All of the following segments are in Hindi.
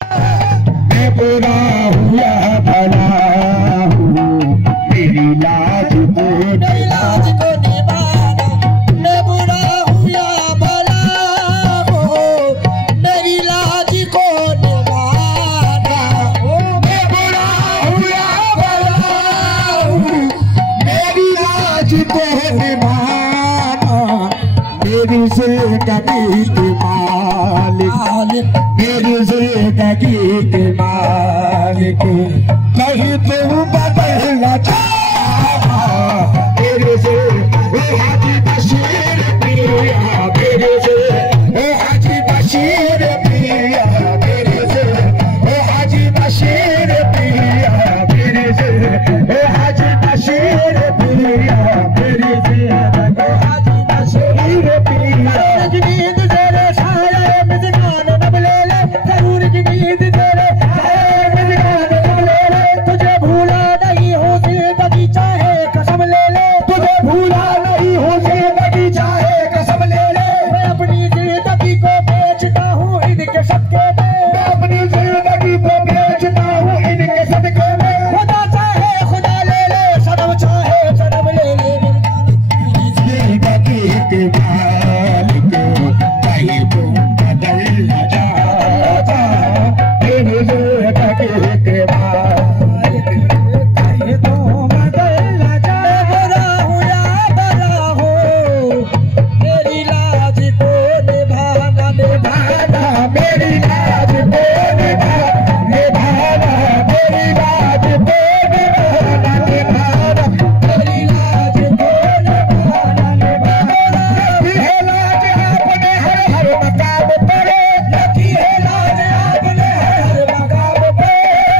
मैं बुरा हुआ भला हूँ, मेरी लाज को निभाना। मैं बुरा हुआ भला हूँ, मेरी लाज को निभाना। मैं बुरा हुआ भला हूँ, मेरी लाज को निभाना। मेरी जिंदगी के मालिक, मेरी जिंदगी के मालिक, कहीं तुम बदलना चाहा। मेरे से हाजी बशीर पिया, मेरे से हाजी बशीर पिया, मेरे से हाजी बशीर पिया, मेरे से हाजी बशीर पिया, मेरे से हाजी बशीर पिया। जमीन तेरे सारे मिज़गान नब ले ले, जरूर जमीन तेरे सारे मिज़गान नब ले ले। तुझे भूला नहीं हो जिंदगी चाहे कसम ले ले, तुझे भूला नहीं हो जिंदगी चाहे कसम ले ले। मैं अपनी जिंदगी को बेचता हूँ इनके सदके में, मैं अपनी जिंदगी को बेचता हूँ इनके सदके में। खुदा चाहे खुदा ले ले, सनम चाहे सनम ले ले। जिंदगी के मालिक, कहीं तुम बदल न जाता। मेरी जिंदगी के मालिक, कहीं तुम बदल न जाता। बुरा हूँ या भला हूँ, मेरी लाज को निभाना निभाना। मेरी लाज को निभाना निभाना, मेरी लाज को निभाना निभाना, मेरी लाज को निभाना निभाना। रखी है लाज आपने हर मकाम पर, रखी है लाज आपने हर मकाम पर,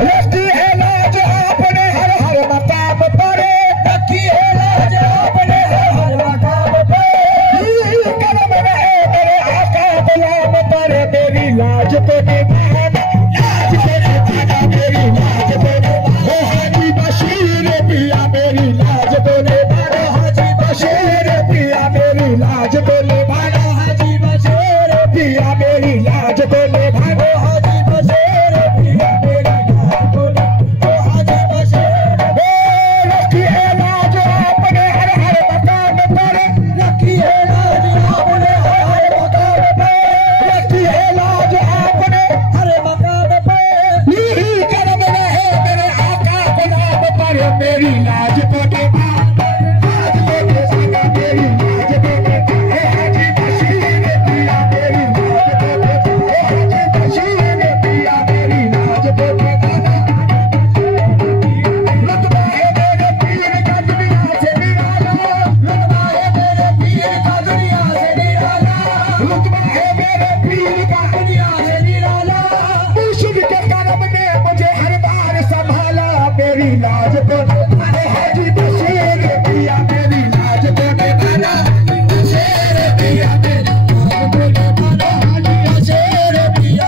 रखी है लाज आपने हर मकाम पर, रखी है लाज आपने हर मकाम पर। कलम रहे मेरे आका गुलाम पर, मेरी लाज को निभाना, लाज को निभाना, मेरी लाज को निभाना। हाजी बशीर पिया, मेरी लाज को निभाना। हाजी बशीर पिया, मेरी लाज को निभाना। हाजी बशीर पिया, मेरी लाज को निभाना। हाजी बशीर पिया, मेरी लाज को निभाना। हाजी बशीर रखी है लाज आपने हर मकाम पर, रखी है लाज आपने हर मकाम पर, रखी है लाज आपने हर मकाम पर। नीली करम रहे मेरे आका गुलाम पर, मेरी लाज को निभाना, लाज को निभाना, मेरी लाज को निभाना। हाजी बशीर पिया, मेरी लाज को निभाना। हाजी बशीर पिया, मेरी लाज को निभाना। रुतबा है मेरे पीर का दुनिया से निराला, रुतबा है मेरे पीर का दुनिया से निराला, रुतबा है मेरे पीर का दुनिया से निराला। मुर्शिद के करम ने मुझे हर बार संभाला, मेरी लाज को निभाना। हाजी बशीर पिया, मेरी लाज को निभाना। बशीर पिया, मेरी लाज को निभाना। हाजी बशीर पिया।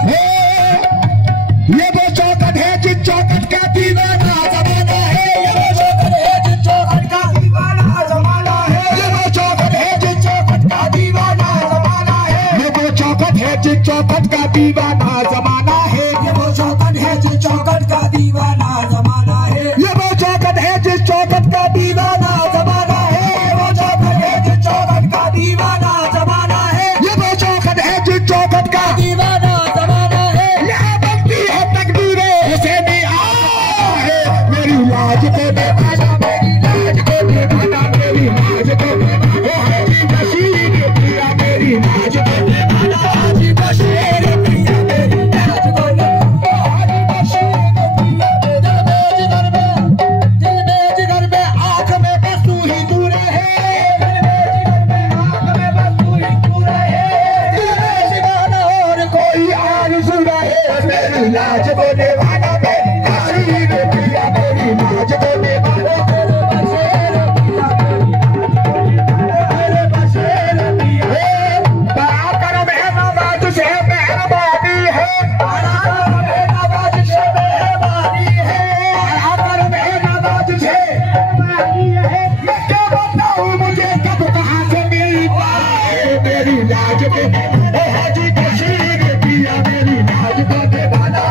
ये वो चौकट है जिस चौकट का दीवाना जमाना है, ये वो चौकट है जिस चौकट का दीवाना जमाना है, ये वो चौकट है जिस चौकट का दीवाना जमाना है, ये वो चौकट है जिस चौकट का दीवाना जमाना है, ये वो चौकट है जिस चौकट का दीवाना जमाना है, ये वो चौकट है जिस चौकट का दीवाना जमाना है, ये वो चौकट है जिस चौकट का दीवाना जमाना है, ये वो चौकट है जिस चौकट का दीवाना जमाना है। यहाँ बनती है तकदीरे हुसैनी आहे, मेरी लाज को निभाना, मेरी लाज को निभाना, मेरी लाज को निभाना। हाजी बशीर पिया, मेरी लाज को निभाना। हाजी बशीर पिया, मेरी लाज को निभाना। हाजी बशीर पिया, दिल में जिगर में आँख में बस तू ही तू रहे, दिल में जिगर में आँख में बस तू ही तू रहे, दिल में सिवाना और कोई आरज़ू रहे, मेरी लाज को निभाना। मेरी बशीर पिया, मेरी लाज को निभाना। मेरे बशीर पिया, मेरे बशीर पिया। बड़ा करम है नवाज से मेहरबानी है, बड़ा करम है नवाज से मेहरबानी है, बड़ा करम है नवाज से मेहरबानी है। मैं क्या बताऊं मुझे कब कहाँ से मिल पाए, मेरी लाज को हाजी बशीर पिया, मेरी लाज को निभाना।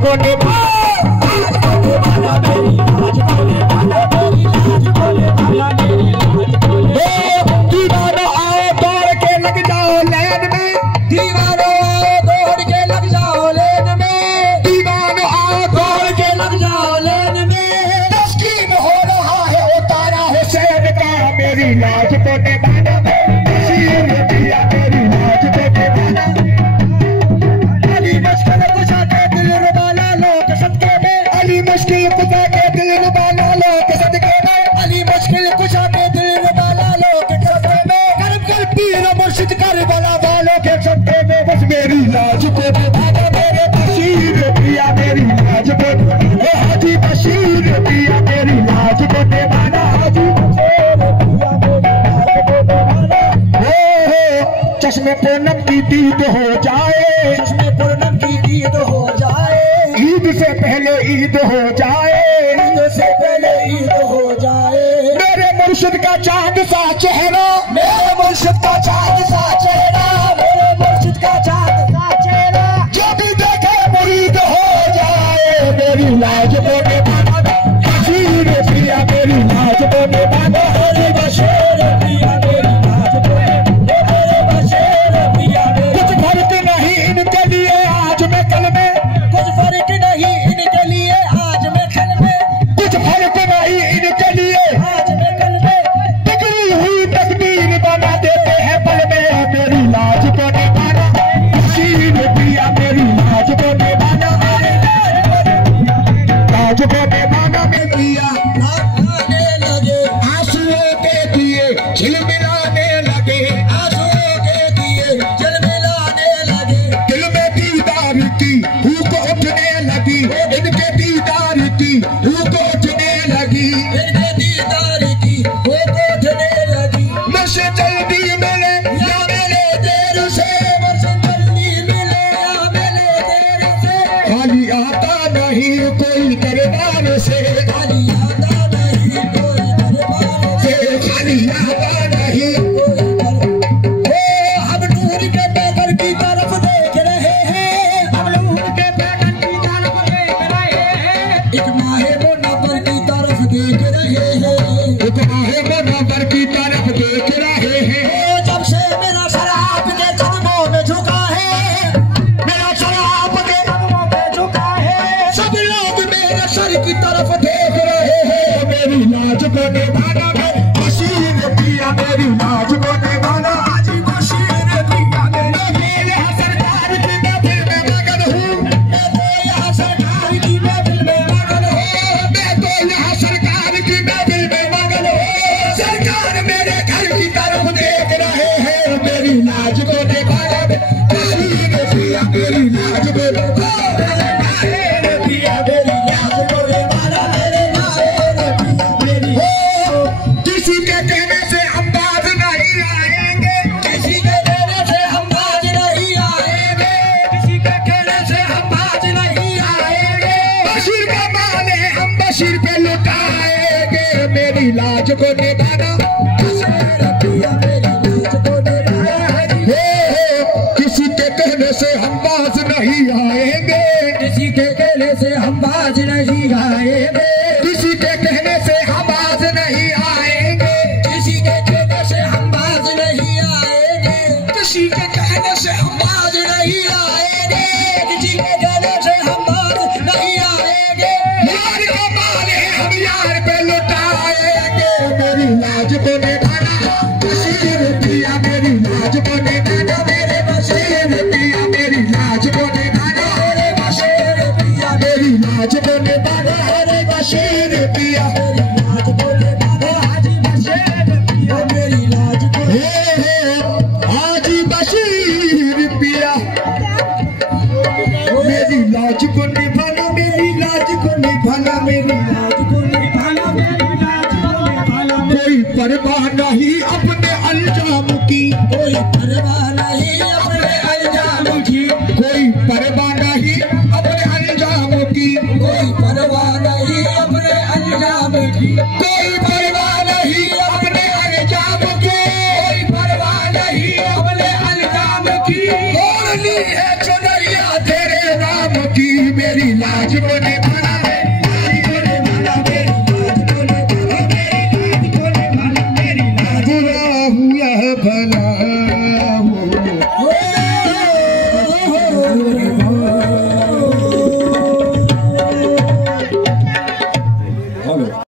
को निभाना, मेरी लाज को निभाना, मेरी लाज को निभाना, मेरी लाज को निभाना। दीवानो आओ दौड़ के लग जाओ लाइन में, दीवानो आओ दौड़ के लग जाओ लेन में, दीवानो आओ दौड़ के लग जाओ लेन में। तस्कीन हो रहा है उतारा हुसैन का, मेरी लाज को निभाना, बशीर पिया मेरी लाज को निभाना। अली मुश्किल कुशा के दिल रुबाना लोग सदके में, अली मुश्किल कुशा के दिल रुबाना लोग सदके में, अली मुश्किल कुशा के दिल रुबाना लोग सदके में। करब कर पीर मुर्शिद करबला वालों के सदके में, बस मेरी लाज को निभाना, मेरे बशीर पिया मेरी लाज को निभाना, हाजी बशीर पिया मेरी लाज को निभाना, हाजी बशीर पिया मेरी लाज को निभाना। चश्मे पूनम की दीद हो जाए, चश्मे पूनम की दीद हो जाए, ईद से पहले ईद हो जाए, ईद से पहले ईद हो जाए। मेरे मुर्शिद का चांद सा चेहरा, मेरे मुर्शिद का चांद सा चेहरा, मेरे मुर्शिद का चांद सा चेहरा, जो भी देखे मुरीद हो जाए। मेरी लाज को निभाना, बशीर पिया मेरी लाज को निभाना, हरी बशीर पिया मेरी लाज को निभाना, मेरे बशीर पिया मेरी। कुछ फर्क नहीं इनके लिए आज में कल में, कुछ फर्क नहीं इनके लिए आज में कल में, कुछ फर्क नहीं इनके लिए आज में कल में। बिगड़ी हुई तकदीर बना देते हैं पल में, मेरी लाज को निभाना, बशीर पिया मेरी लाज को निभाना, लाज को निभाना। में पिया आने लगे आंसुओं के दिए झिलमिलाने लगे, आंसुओं के दिए झिलमिलाने लगे। दिल में दीदार की भूख उठने लगी, इनके दीदार की भूख उठने लगी, इनके दीदार की भूख उठने लगी। नशे जल्दी मिले या मिले देर से, नशे जल्दी मिले या मिले देर से। खाली आता नहीं कोई दरबार से, खाली आता नहीं कोई दरबार से, खाली आता नहीं कोई दरबार। हम नूर के पैकर की तरफ देख रहे हैं, हम नूर के पैकर की तरफ देख रहे हैं, एक माहे मुनव्वर की तरफ देख रहे हैं, एक माहे मुनव्वर की तरफ देख रहे हैं। जब से मेरा सर आपके कदमों में झुका है, मेरा सर आपके कदमों में झुका है, सब लोग मेरे सर की तरफ देख रहे हैं। मेरी लाज को निभाना, बशीर पिया मेरी लाज को निभाना, हाजी बशीर पिया मेरी। सरकार की महफिल में मगन हूँ, मैं तो यहाँ सरकार की महफिल में मगन हूँ, मैं तो यहाँ सरकार की महफिल में मगन हूँ। सरकार मेरे घर की तरफ देख रहे हैं, मेरी लाज को निभाना, बशीर पिया मेरी लाज को निभाना, पिया मेरी लाज को निभाना, मेरे मेरी। किसी के कहने से हम बाज नहीं आएंगे, किसी के कहने से हम बाज नहीं आएंगे, किसी के कहने से हम बाज नहीं आएंगे। बशीर का माने हम बशीर पे लुटाएंगे, मेरी लाज को निभाना, बशीर पिया मेरी लाज को निभाना। किसी के कहने से हम बाज नहीं आएंगे, किसी के कहने से हम बाज नहीं आएंगे, किसी के कहने से हम बाज नहीं आएंगे, किसी के कहने से हम बाज नहीं आएंगे, किसी के कहने से हम बाज नहीं आएंगे, किसी के कहने से हम बाज नहीं आएंगे। यार का माल है हम यार पे लुटाएंगे, मेरी लाज को निभाना, बशीर पिया मेरी लाज को निभाना, मेरे बशीर पिया मेरी लाज को निभाना, मेरे बशीर पिया मेरी लाज को निभाना, मेरे बशीर पिया मेरी लाज को निभाना, हाजी बशीर पिया मेरी लाज को, हाजी बशीर पिया मेरी लाज को निभाना, मेरी लाज को निभाना, मेरी लाज को निभाना, मेरी लाज को निभाना। कोई परवाह नहीं अपने अंजाम की, कोई परवाह नहीं अपने अंजाम की, कोई परवाह नहीं अपने अंजाम की, कोई परवाह नहीं अपने अंजाम की, कोई परवाह नहीं अपने अंजाम की, कोई परवाह नहीं अपने अंजाम की। और ली है चुनरिया तेरे नाम की, मेरी लाज कोणी म्हणा